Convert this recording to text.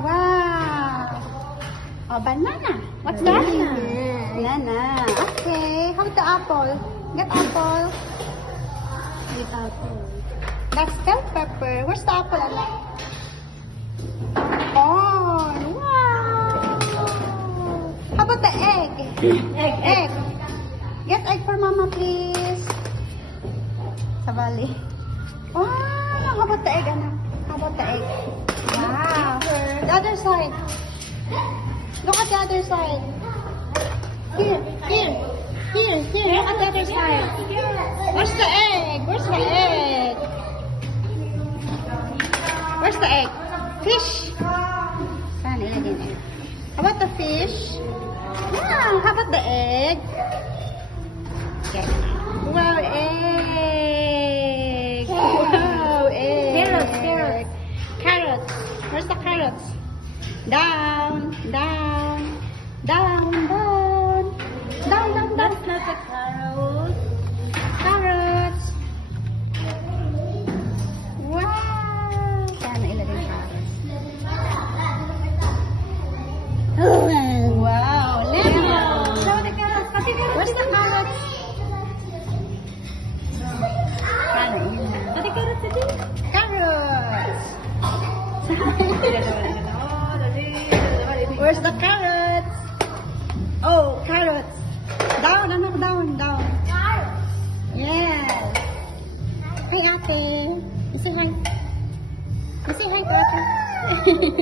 Wow. Oh, banana. What's that? Banana. Okay. How about the apple? Get apple. With apple. That's bell pepper. Where's the apple, Ala? Oh, wow. How about the egg? Egg. Get egg for mama, please. Sabali. Wow. How about the egg, anak? How about the egg? Wow. The other side. Look at the other side. Here. Look at the other side. Where's the egg? Where's the egg? Where's the egg? Fish. Saan ilagay na? How about the fish? Wow. How about the egg? Okay. Wow, egg. Wow, egg. Carrots. Where's the carrots? Down. That's not a carrot. Carrots. Wow. Saan ilagay yung carrots? Wow, lemon. Show the carrot. Pati carrot. Where's the carrots? Saan yun? Pati carrot tadi. Carrots. Where's the carrots? Oh, carrots. Down, anak, down. Yes. Hi, ate. You say hi. You say hi to ate.